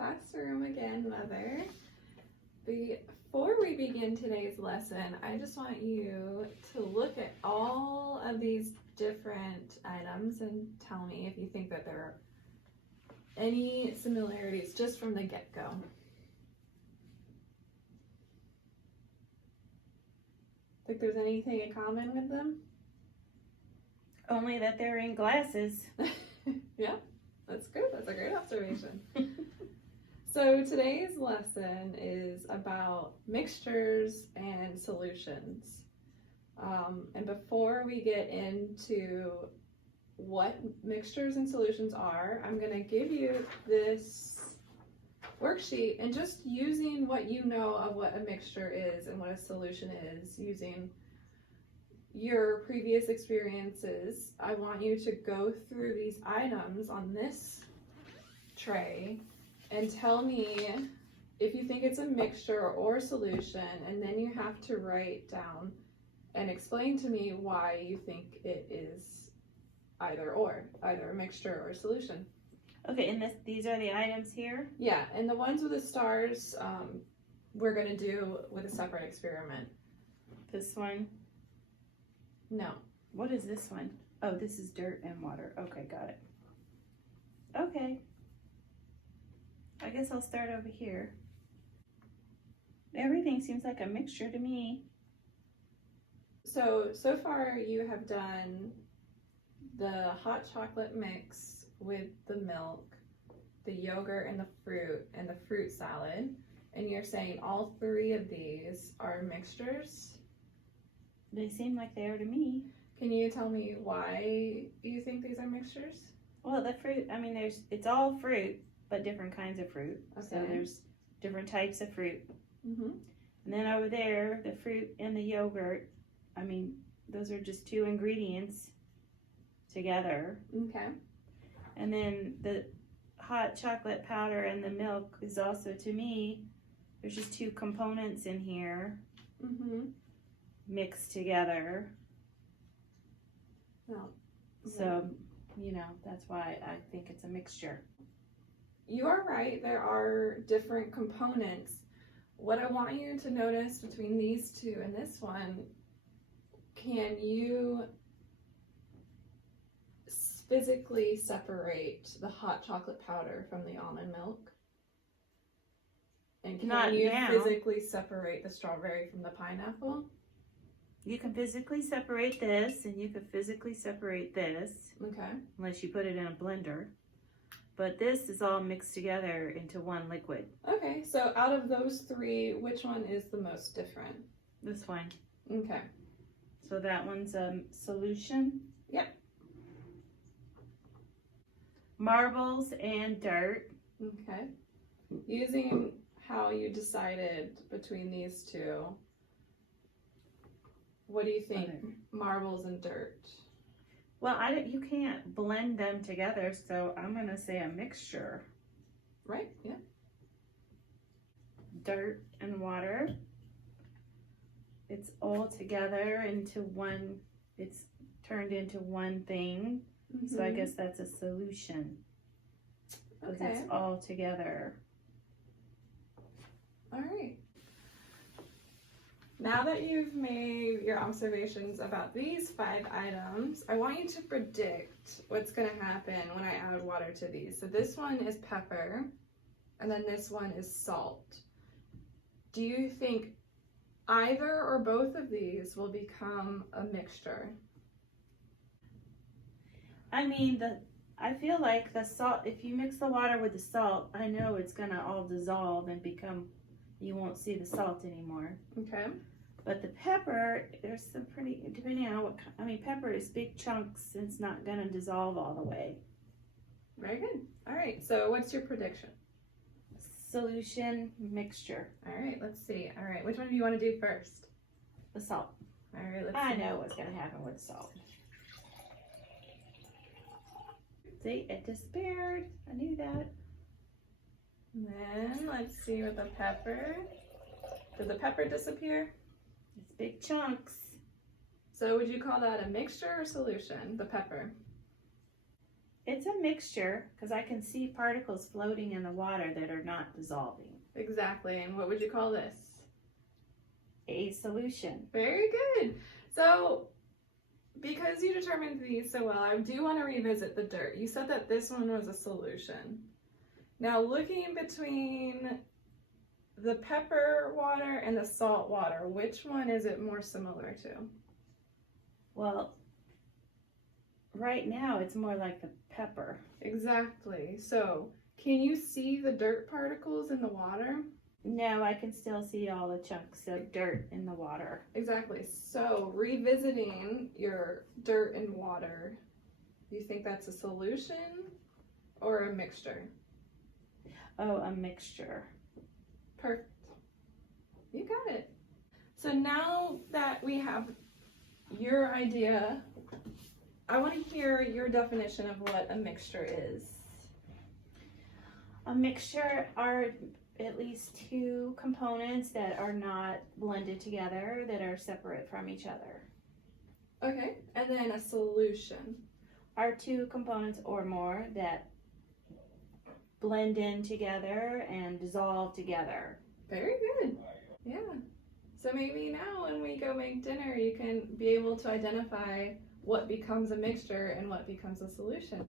classroom again, Mother. Before we begin today's lesson, I just want you to look at all of these different items and tell me if you think that there are any similarities just from the get-go. Think there's anything in common with them? Only that they're in glasses. Yeah, that's good. That's a great observation. So today's lesson is about mixtures and solutions. And before we get into what mixtures and solutions are, I'm going to give you this worksheet, and just using what you know of what a mixture is and what a solution is, using your previous experiences, I want you to go through these items on this tray and tell me if you think it's a mixture or solution, and then you have to write down and explain to me why you think it is either a mixture or a solution. Okay, and these are the items here? Yeah, and the ones with the stars, we're gonna do with a separate experiment. This one? No. What is this one? Oh, this is dirt and water. Okay, got it. Okay. I guess I'll start over here. Everything seems like a mixture to me. So far you have done the hot chocolate mix with the milk, the yogurt and the fruit salad, and you're saying all three of these are mixtures? They seem like they are to me. Can you tell me why you think these are mixtures? Well, the fruit, I mean, it's all fruit, but different kinds of fruit. Okay. So there's different types of fruit. Mm-hmm. And then over there, the fruit and the yogurt, I mean, those are just two ingredients together. Okay. And then the hot chocolate powder and the milk is also, to me, there's just two components in here Mm-hmm. mixed together. Well, So, you know, that's why I think it's a mixture. you are right, there are different components. What I want you to notice between these two and this one, can you physically separate the hot chocolate powder from the almond milk? And can Not you now. physically separate the strawberry from the pineapple? You can physically separate this, and you can physically separate this, Okay. unless you put it in a blender. But this is all mixed together into one liquid. Okay, so out of those three, which one is the most different? This one. Okay. So that one's a solution. Yep. Marbles and dirt. Okay. Using how you decided between these two, what do you think? Marbles and dirt. Well, you can't blend them together, so I'm gonna say a mixture. Right? Yeah. Dirt and water. It's all together into one, it's turned into one thing. So I guess that's a solution. Because Okay. it's all together. All right. Now that you've made your observations about these 5 items, I want you to predict what's going to happen when I add water to these. So this one is pepper, and then this one is salt. Do you think either or both of these will become a mixture? I mean, I feel like the salt, if you mix the water with the salt, I know it's gonna all dissolve and become, you won't see the salt anymore. Okay. But the pepper, there's some pretty, depending on what, I mean, pepper is big chunks and it's not gonna dissolve all the way. Very good. All right, so what's your prediction? Solution, mixture. All right, let's see. All right, which one do you want to do first? The salt. All right, let's I see. know what's gonna happen with salt. See, it disappeared. I knew that. And then let's see with the pepper. Did the pepper disappear? It's big chunks. So would you call that a mixture or solution, the pepper? It's a mixture because I can see particles floating in the water that are not dissolving. Exactly. And what would you call this? A solution. Very good. So, because you determined these so well, I do want to revisit the dirt. You said that this one was a solution. Now, looking between the pepper water and the salt water, which one is it more similar to? Well, right now it's more like the pepper. Exactly. So, can you see the dirt particles in the water? No, I can still see all the chunks of dirt in the water. Exactly. So, revisiting your dirt and water, do you think that's a solution or a mixture? Oh, a mixture. Perfect. You got it. So now that we have your idea, I want to hear your definition of what a mixture is. A mixture are at least two components that are not blended together, that are separate from each other. Okay. And then a solution. Are two components or more that blend in together and dissolve together. Very good. Yeah. So maybe now when we go make dinner, you can be able to identify what becomes a mixture and what becomes a solution.